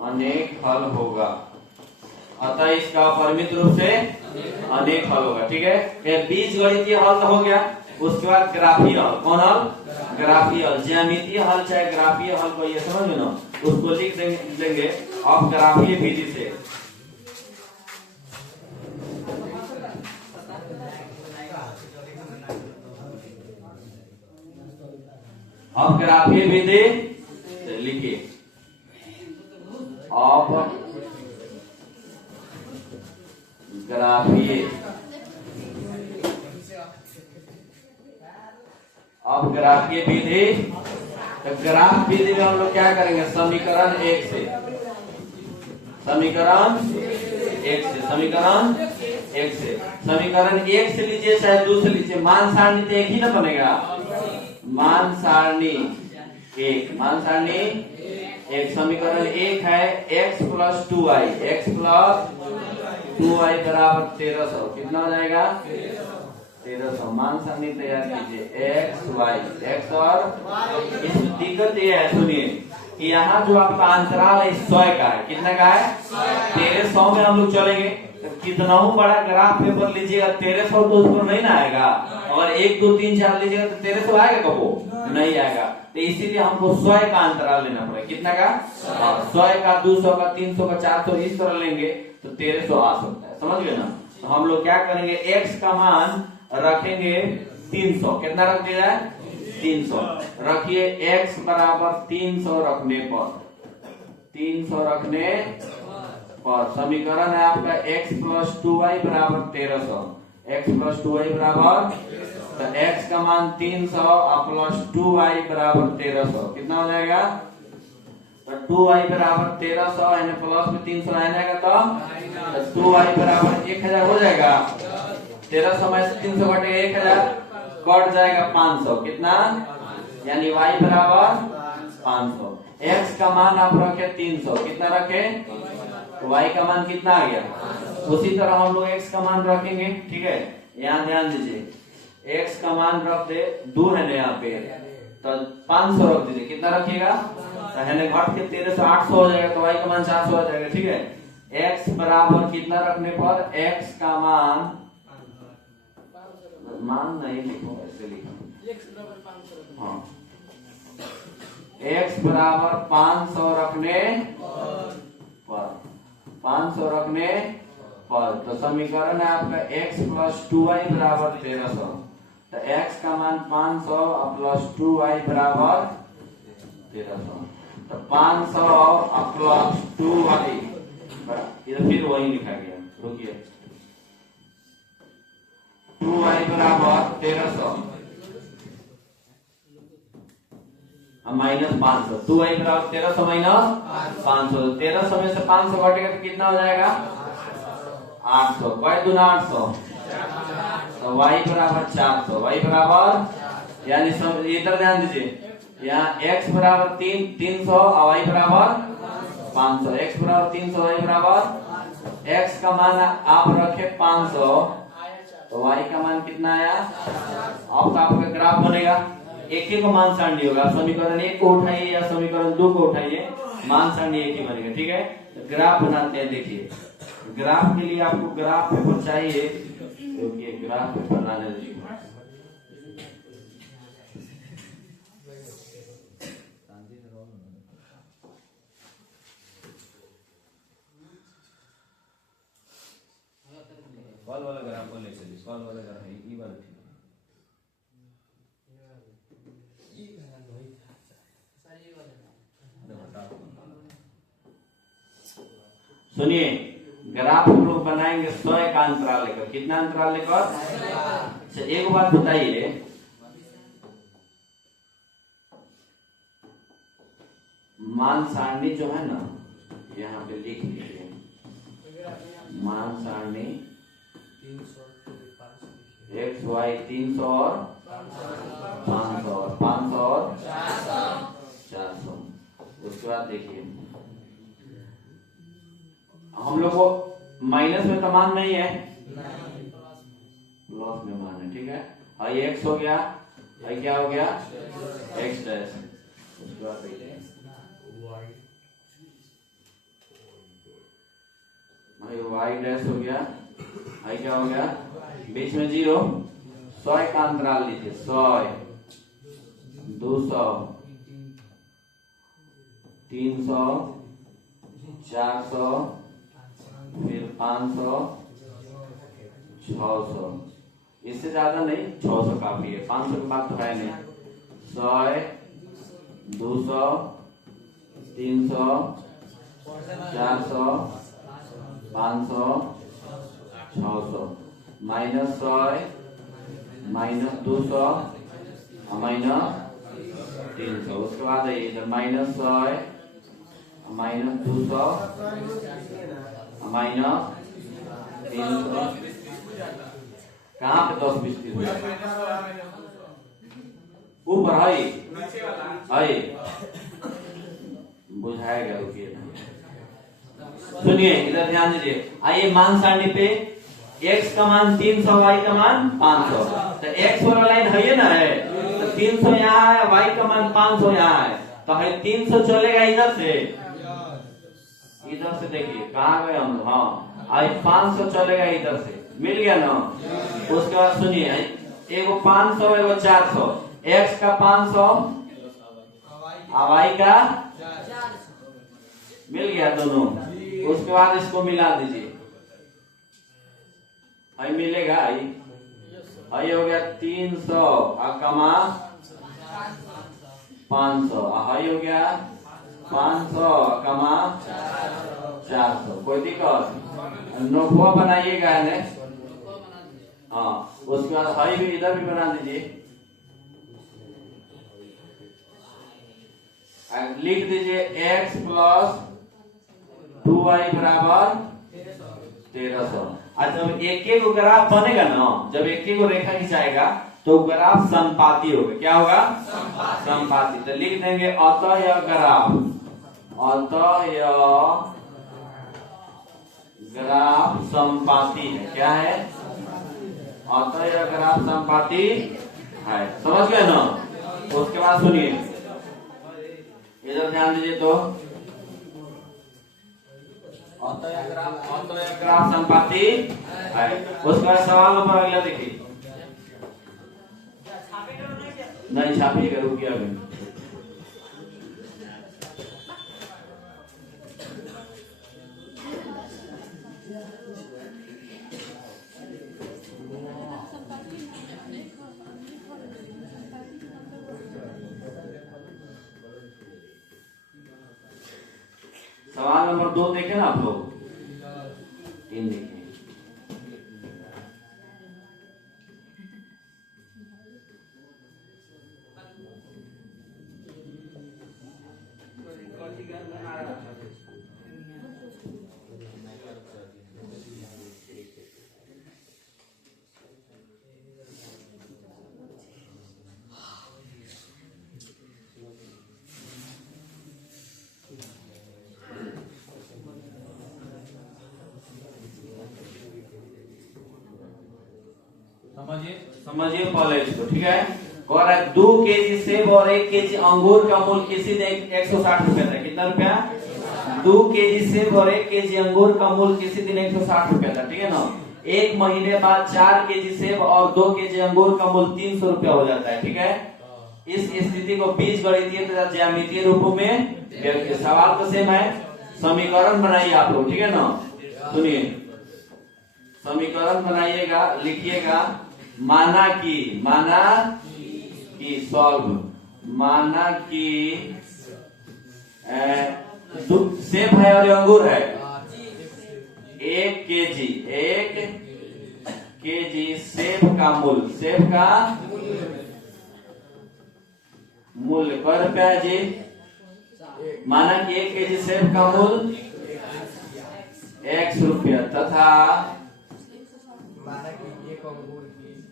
अनेक हल होगा। अतः इसका अपरिमित रूप से अनेक हल होगा, ठीक है। ये बीजगणितीय हल तो हो गया। उसके बाद ग्राफीय हल। कौन हल? ग्राफीय हल। ज्यामितीय हल चाहे ग्राफीय हल को ये समझ ना, उसको लिख देंगे अब ग्राफीय विधि से। अब ग्राफीय विधि लिखिए, अब ग्राफीय, अब ग्राफीय विधि। तो ग्राफ विधि में हम लोग क्या करेंगे? समीकरण 1 से, समीकरण 1 से, समीकरण 1 से, समीकरण 1 से लीजिए चाहे 2 से लीजिए, मान सारणी तो एक ही ना बनेगा। मान सारणी 1, मान सारणी 1। समीकरण 1 है x plus 2y, x plus 2y बराबर 1300। कितना हो जाएगा? 1300। मान सारणी तैयार कीजिए, x y, x और इस दिक्कत ये है, सुनिए कि यहाँ जो आपका अंतराल है 100 का है। कितना का है? 1300 में हम लोग चलेंगे। तो कितना बड़ा ग्राफ पेपर लीजिएगा 1300 तो उसको नहीं ना आएगा। और 1 2 3 4 लीजिएगा तो 1300 आएगा कब? नहीं आएगा। तो इसीलिए हमको 100 का अंतराल लेना पड़ेगा। कितना का? 100 का, 200 का, 300 का, 400, इस तरह लेंगे तो 1300 आ सकता है, समझ गए ना। तो हम लोग क्या करेंगे, x का मान रखेंगे 300। कितना रख दिया जाए? 300 रखिए। x बराबर 300 रखने पर, 300 रखने पर समीकरण है आपका x प्लस 2y बराबर 1300। x प्लस 2y बराबर, तो x का मान 300 और प्लस 2y बराबर 1300। कितना हो जाएगा? तो 2y बराबर 1300 यानी प्लस में 300 आ जाएगा, तो 2y बराबर 1000 हो जाएगा। 1300 में से 300 घटेगा 1000, कट जाएगा 500। कितना? यानी y बराबर 500। x का मान आप रखे 300। कितना रखे? y का मान कितना आ गया? उसी तरह हम लोग x का मान रखेंगे, ठीक है। यहाँ ध्यान दीजिए, x का मान रख दे 2 है ना यहाँ पे, तो 500 रख दीजिए। कितना रखिएगा? तो घट के 1300 800 हो जाएगा, तो y का मान 400 हो जाएगा, ठीक है। x बराबर कितना रखने पर? x का मान मान नहीं लिखो, ऐसे लिखो। हाँ, x बराबर 500 रखने पर, 500 रखने पर, तो समीकरण है आपका x प्लस 2y बराबर 1300। तो x का मान 500 प्लस 2y बराबर 1300। तो 500 प्लस 2y, इधर फिर वही लिखा गया, रुकिए, 2y बराबर 1300 माइनस 500, 2y बराबर 1300 माइनस 500, 1300 में से 500 घटेगा तो कितना हो जाएगा 800, y दूना 800, तो y बराबर 400, y बराबर, यानी इधर ध्यान दीजिए, यहाँ x बराबर 300 और y बराबर 500, x बराबर 300, y बराबर, x का मान आप रखे 500, तो y का मान कितना आया, अब आपका ग्राफ बनेगा, एक ही को मान सारणी होगा, समीकरण 1 को उठाइए या समीकरण 2 को उठाइए, मान सारणी एक ही बनेगा, ठीक है। तो ग्राफ बनाते हैं, देखिए ग्राफ के लिए आपको ग्राफ पेपर चाहिए, क्योंकि ग्राफ पेपर लाने दीजिए। कॉल वाला ग्राफ को ले चलिए, कॉल वाला ग्राफ ई वाला ठीक सुनिए, ग्राफ हम लोग बनाएंगे 100 का अंतराल लेकर, कितना अंतराल लेकर। अच्छा एक बात बताइए, मान सारणी जो है ना, यहाँ पे लिख लीजिए, मान सारणी x y 300 और 500 और 500 और 400। उसके बाद देखिए, हम लोग को माइनस में तो मान नहीं है, प्लस में मान है, ठीक है। आई x हो गया, आई क्या हो गया x डैश, उसके बाद देखिए भाई y डैश हो गया, आई क्या हो गया, बीच में 0, 100 का अंतराल लीजिए, 100, 200, 300, 400, फिर 500, 600, इससे ज्यादा नहीं, 600 काफी है, 500 के बाद तो है नहीं, 100, 200, 300, 400, 500, 600, माइनस 100, माइनस 200, माइनस 300, उसके बाद है इधर माइनस 100, माइनस 200, माइनस 300, कहाँ पे 10 20 30 ऊपर है बुझाएगा, रुकिए सुनिए, इधर ध्यान दीजिए। आइए मान सारणी पे x का मान 300, y का मान 500, तो x वाला लाइन है ना, है तो 300 यहाँ है, y का मान 500 यहाँ है, तो है 300 चलेगा इधर से, इधर से देखिए कहाँ गए हम लोग, हाँ आई 500 चलेगा इधर से, मिल गया ना। उसके बाद सुनिए, एगो 500 एगो 400, x का 500 y का मिल गया दोनों। उसके बाद इसको मिला दीजिए, आई मिलेगा, आई हो गया 300 कमा 500, आई हो गया 500 कमा 400, कोई दिक्कत, नोखवा बनाइएगा ने, हाँ। उसके बाद हाई भी इधर भी बना दीजिए, लिख दीजिए x प्लस 2y बराबर 1300। जब एक एक ग्राफ बनेगा ना, जब एक एक रेखा खिंचाएगा तो ग्राफ संपाती होगा, क्या होगा संपाती। तो लिख देंगे अतः यह ग्राफ, अतः यह ग्राफ संपाती है, क्या है, अतः यह ग्राफ संपाती है, समझ गए ना। उसके बाद सुनिए, इधर ध्यान दीजिए, तो अतः यह ग्राफ संपाती है। उसके बाद सवाल नंबर अगला देखिए, नहीं छापिएगा, रुकिए अभी। सवाल नंबर 2 देखे ना आप लोग, 3 देखे। समझिए पहले इसको, ठीक है। कह रहा है 2 केजी सेब और 1 केजी अंगूर का मूल्य किसी दिन 160 रुपया था। कितना रुपया? 2 केजी सेब और 1 केजी अंगूर का मूल्य किसी दिन 160 रुपया था, ठीक है ना। 1 महीने बाद 4 केजी सेब और 2 केजी अंगूर का मूल्य 300 रुपया हो जाता है, ठीक है। इस स्थिति को बीजगणितीय तथा ज्यामितीय रूपों में सवाल तो सेम है, समीकरण बनाइए आप लोग, ठीक है ना। सुनिए, समीकरण बनाइएगा, लिखिएगा माना कि सॉल्व, माना कि सेब है और अंगूर है। 1 केजी सेब का मूल्य पर रुपया जी। माना कि 1 केजी सेब का मूल्य 100 रुपया तथा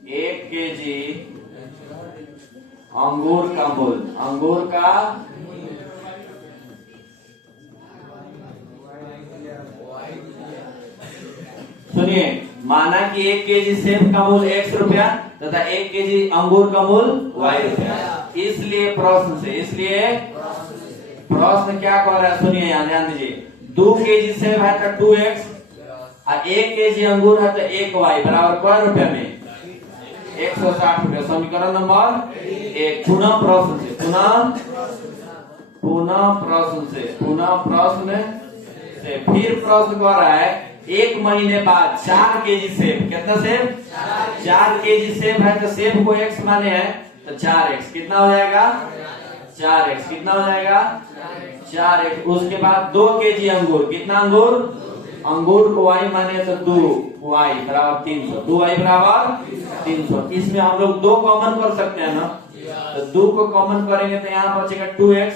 1 केजी अंगूर का सुनिए, माना कि 1 केजी सेब का मूल्य 100 रुपया तथा 1 केजी अंगूर का मूल्य Y रुपया। इसलिए प्रश्न क्या कह रहा है, सुनिए यहाँ ध्यान दीजिए। 2 केजी सेब है तो 2x और 1 केजी अंगूर है तो 1y बराबर कै रुपया में 160 रुपया। समीकरण नंबर 1। पुनः प्रश्न से फिर प्रश्न कर रहा है 1 महीने बाद 4 केजी सेब, कितना सेब? 4 केजी सेब है तो सेब को x माने हैं तो 4x कितना हो जाएगा? 4x कितना हो जाएगा? 4x। उसके बाद 2 केजी अंगूर, कितना अंगूर को y माने तो 2y बराबर 300, 2y बराबर 300। इसमें हम लोग 2 कॉमन कर सकते हैं ना, तो 2 को कॉमन करेंगे तो यहाँ बचेगा 2x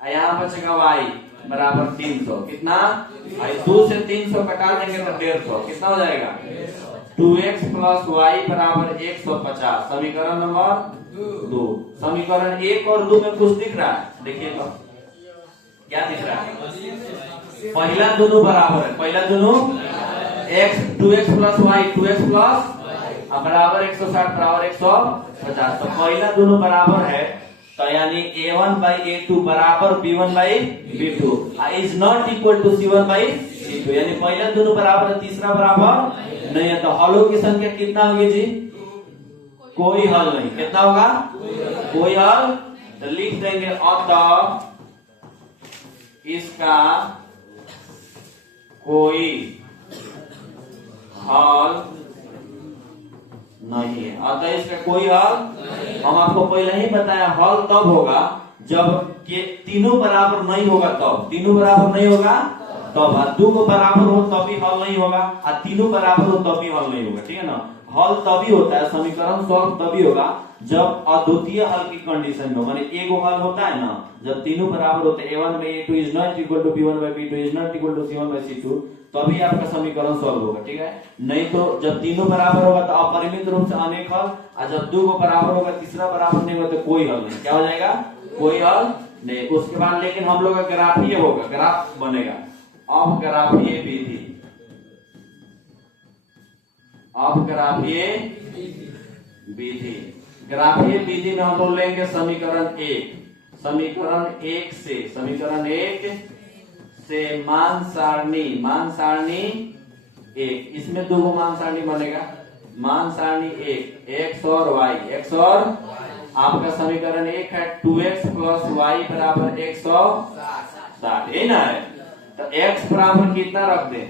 और यहाँ बचेगा y बराबर 300। कितना? 2 से 300 कटा देंगे तो 150, कितना हो जाएगा? 2x प्लस y बराबर 150। समीकरण नंबर 2। समीकरण 1 और 2 में कुछ दिख रहा है, देखिए तो क्या दिख रहा है? पहला दोनों बराबर है, पहला दोनों x 2x plus y 2x plus बराबर 160 बराबर 150। तो पहला दोनों बराबर है तो यानी a1/a2 बराबर b1/b2 is not equal to c1/c2। यानी पहला दोनों बराबर है, तीसरा बराबर नहीं है। तो हलों की संख्या कितना होगी जी? कोई हल नहीं। कितना होगा? कोई हल। तो लिख देंगे अतः इसका कोई हल नहीं है। अतः इसका कोई हल, हम आपको पहले ही बताया, हल तब होगा जब के तीनों बराबर नहीं होगा, तब तीनों बराबर नहीं होगा तब 2 को बराबर हो तब भी हल नहीं होगा और तीनों बराबर हो तब भी हल नहीं होगा, ठीक है ना। हल तभी होता है, समीकरण सॉल्व तभी होगा जब अद्वितीय हल की कंडीशन में, माने एगो हल होता है ना जब तीनों बराबर होते हैं, a1/a2 is not equal to b1/b2 is not equal to c1/c2, तभी आपका समीकरण सॉल्व होगा, ठीक है। नहीं तो जब तीनों बराबर होगा तो अपरिमित रूप से अनेक हल, और जब 2 को बराबर होगा तीसरा बराबर नहीं होगा तो कोई हल नहीं। क्या हो जाएगा? कोई हल नहीं। उसके बाद लेकिन हम लोग का ग्राफीय होगा, ग्राफ बनेगा। अब ग्राफीय विधि, ग्राफीय विधि में हम लोग लेंगे समीकरण 1। समीकरण 1 से मान सारणी 1, इसमें 2 मान सारणी बनेगा। मान सारणी 1 x और y, आपका समीकरण एक है 2x प्लस वाई बराबर 160, यही ना है। तो x बराबर कितना रख दे,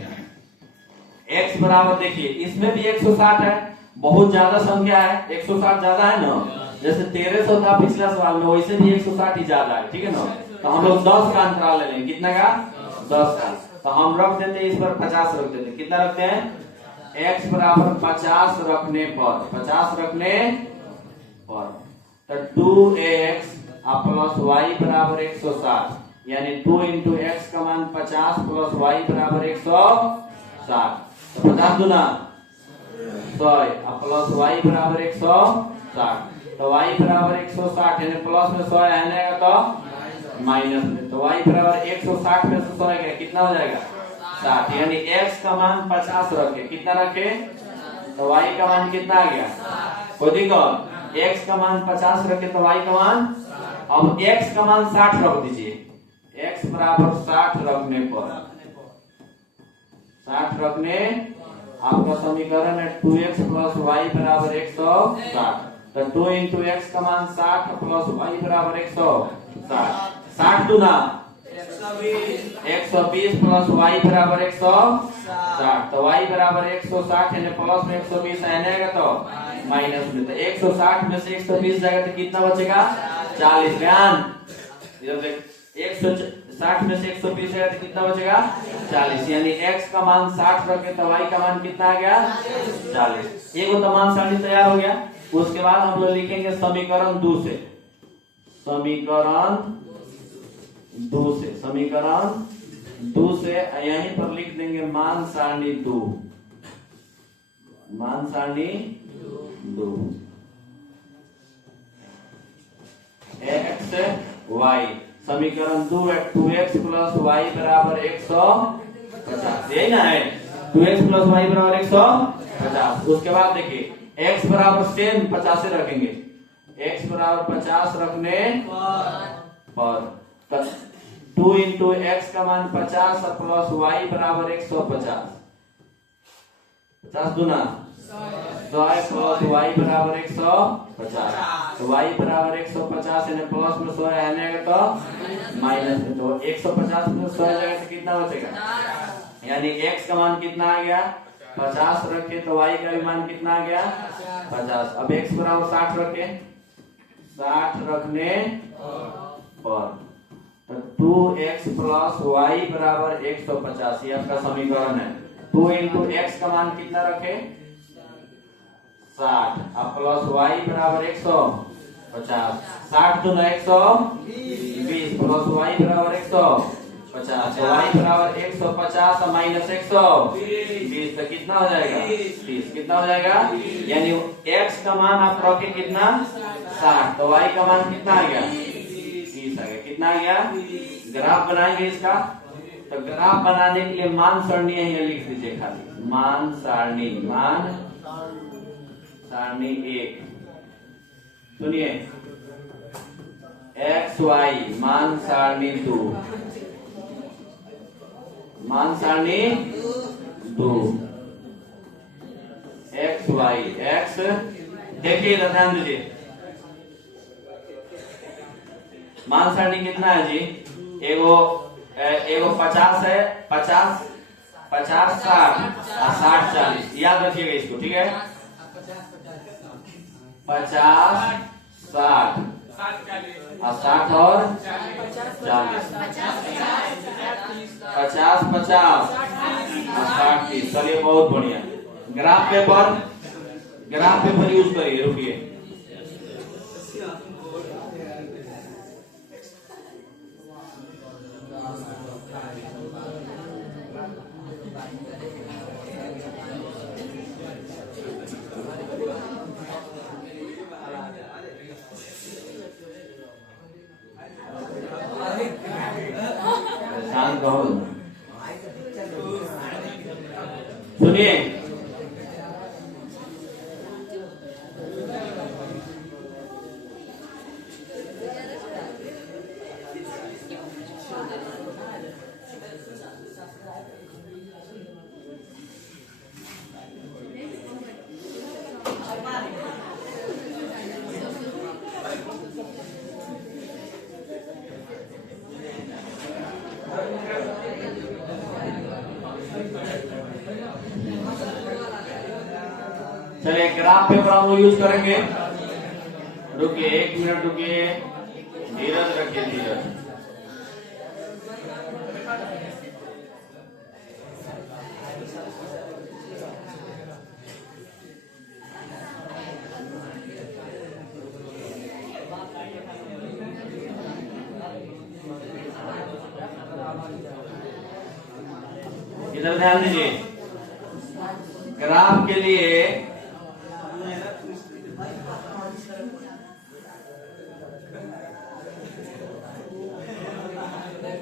x बराबर देखिए इसमें भी 160 है, बहुत ज्यादा संख्या है, 160 ज्यादा है ना, जैसे 1300 था पिछला सवाल में, वैसे भी 160 ही ज्यादा है, ठीक है ना। तो हम लोग 10 का अंतराल ले लेंगे, कितना का 10 का। तो हम रख देते हैं इस पर 50 रख देते हैं, कितना रखते हैं x बराबर 50 रखने पर, 50 रखने पर तो 2x प्लस y बराबर 160, यानी 2 इंटू एक्स का मान 50 प्लस y बराबर 160, तो 50 दूना 100 प्लस y बराबर 160, तो y बराबर 160 यानी प्लस में 100 है तो माइनस में, तो y बराबर 160 में से 100 गया, कितना हो जाएगा 60, यानी x का मान 50 रखे, कितना रखे तो y का मान कितना आ गया, कोई दिक्कत, x का मान 50 रखे तो y का मान, अब x का मान 60 रख दीजिए, x बराबर 60 रखने पर, 60 रखने आपका समीकरण है 2x प्लस वाई बराबर 160, तो 2 इंटू एक्स का मान 60 प्लस वाई बराबर 160, 60 दूना 120 प्लस वाई बराबर 160, तो वाई बराबर 160 है, प्लस में 120 आएगा तो माइनस में, तो 160 में से 120 जाएगा तो कितना बचेगा 40, ध्यान इधर देख, 160 में से 120 जाएगा तो कितना बचेगा 40, यानी x का मान 60 रखे तो y का मान कितना आ गया 40, एक तो मान सारणी तैयार हो गया। उसके बाद हम लोग लिखेंगे समीकरण 2 से, समीकरण 2 से यहीं पर लिख देंगे मान सारणी 2, मान सारणी 2 x y, समीकरण 2 है 2x प्लस y बराबर 150, यही ना है 2x प्लस y बराबर 150। उसके बाद देखिए x बराबर सेम 50 रखेंगे, x बराबर 50 रखने पर 2 इंटू एक्स का मान 50 प्लस y बराबर 150, 50 दूना 100 प्लस y बराबर 150, तो y बराबर 150 यानी प्लस में 100 आने तो माइनस में, तो 150 में 100 जाएगा तो कितना बचेगा, यानी x का मान कितना आ गया 50 रखे तो y का भी मान कितना आ गया 50। अब x बराबर 60 रखे, 60 रखने पर तो 2x प्लस y बराबर 150, ये आपका समीकरण है। 2 इंटू एक्स का मान कितना रखे 60, अब प्लस y बराबर 150, 60 दूना 120 प्लस y बराबर 150, तो y बराबर 150 माइनस 120 तो कितना हो जाएगा 30, कितना हो जाएगा, यानी x का मान आप रखे कितना 60, तो y का मान कितना आ गया 30 आ गया, कितना आ गया। ग्राफ बनाएंगे इसका, तो ग्राफ बनाने के लिए मान सारणी यही लिख दीजिए खाली, मान सारणी, मान सारणी 1, सुनिए x y मान सारणी 2, मान सारणी 2 x y, x देखिए ध्यान दीजिए, मान सारणी कितना है जी, एगो 50 है, 50 60 और 60 40, याद रखिएगा इसको, ठीक है 50 60 और 60 और 40, 50 50 और 60 30, चलिए बहुत बढ़िया। ग्राफ पेपर यूज करिए, रुकिए शांत रहो, सुनिए चलिए ग्राफ पेपर हम लोग यूज करेंगे। रुकिए 1 मिनट रुकिए, धीरज रखिए धीरज। इधर ध्यान दीजिए, ग्राफ के लिए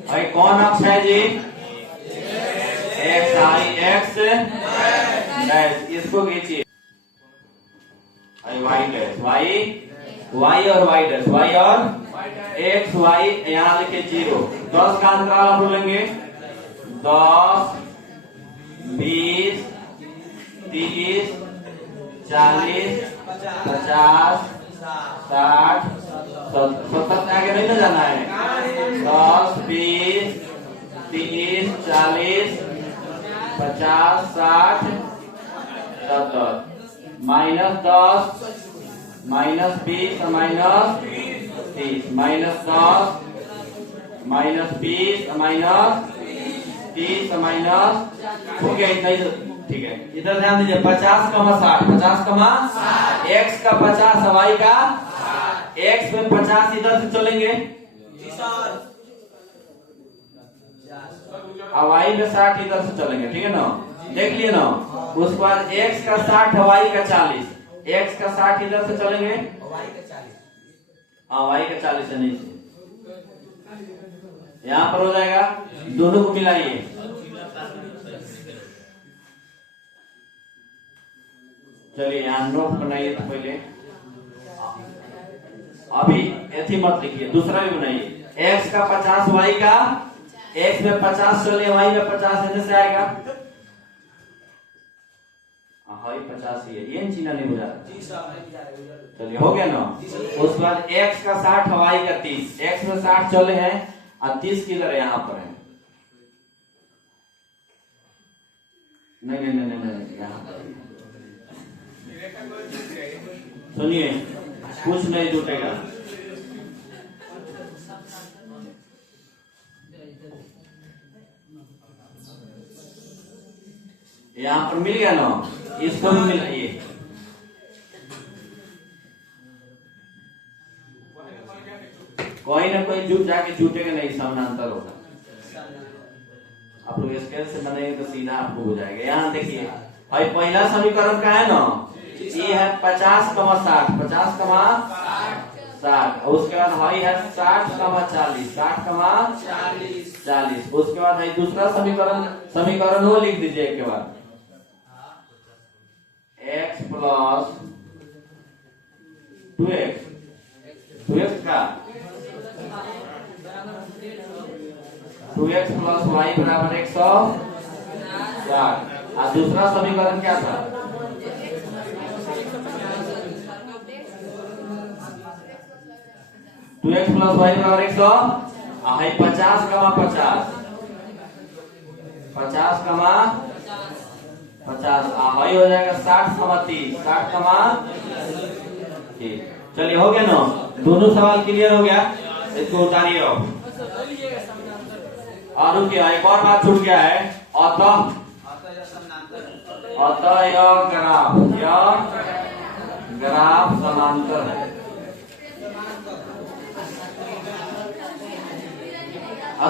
भाई कौन अक्ष है जी? एक्स आई एक्स डैश, इसको खींचिए। वाई डैश, वाई और वाई डैश, वाई और एक्स वाई, यहाँ लिखे 0। 10 का अंतराल आप बोलेंगे 10, 20, 30, 40, 50, 60, 70 से आगे नहीं ना जाना है। 10, 20, 30, 40, 50, 60, 70, -10, -20 और -30, -10, -20 -30 हो गया इतना ही, ठीक है। इधर ध्यान दीजिए 50, 60, 50, x का 50, y का x में 50 इधर से चलेंगे और y में 60 इधर से चलेंगे, ठीक है ना? देख लिए ना। उसके बाद x का 60, y का 40, x का 60 इधर से चलेंगे, हाँ y का 40 है नीचे, यहाँ पर हो जाएगा। दोनों को मिलाइए, चलिए यहाँ नोट बनाइए तो पहले, अभी ऐसी मत लिखिए, दूसरा भी बनाइए। x का 50, y का x में 50 चले, y में 50 ऐसे से आएगा। हाँ 50 ही है, ये चिन्ह नहीं बुझा। चलिए हो गया ना। उसके बाद x का 60, y का 30, x में 60 चले हैं और 30 किधर है? यहाँ पर है। नहीं नहीं नहीं नहीं, यहाँ पर सुनिए, कुछ नहीं जुटेगा। यहाँ पर मिल गया ना, इसको भी मिलाइए। कोई ना कोई जुट जाके जुटेगा नहीं, समानांतर होगा। आप लोग स्केल से बनाएंगे तो सीधा आपको हो जाएगा। यहाँ देखिए भाई पहला समीकरण का है ना, ये है 50, 60, 50, 60, उसके बाद भाई है 60, 40, 60, 40। उसके बाद भाई दूसरा समीकरण वो लिख दीजिए एक के बाद, x प्लस 2x का 2x प्लस y बराबर 160। और दूसरा समीकरण क्या था? टू एक्स प्लस वाई बराबर 100, 50, 50, 50 हो जाएगा 60, 30, 60, ठीक। चलिए हो गया ना, दोनों सवाल क्लियर हो गया। इसको उतारिए और रुकिए, एक और बात छूट गया है। अतः यह ग्राफ समांतर है।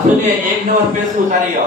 सुनिए 1 नंबर पेज से उतारिए।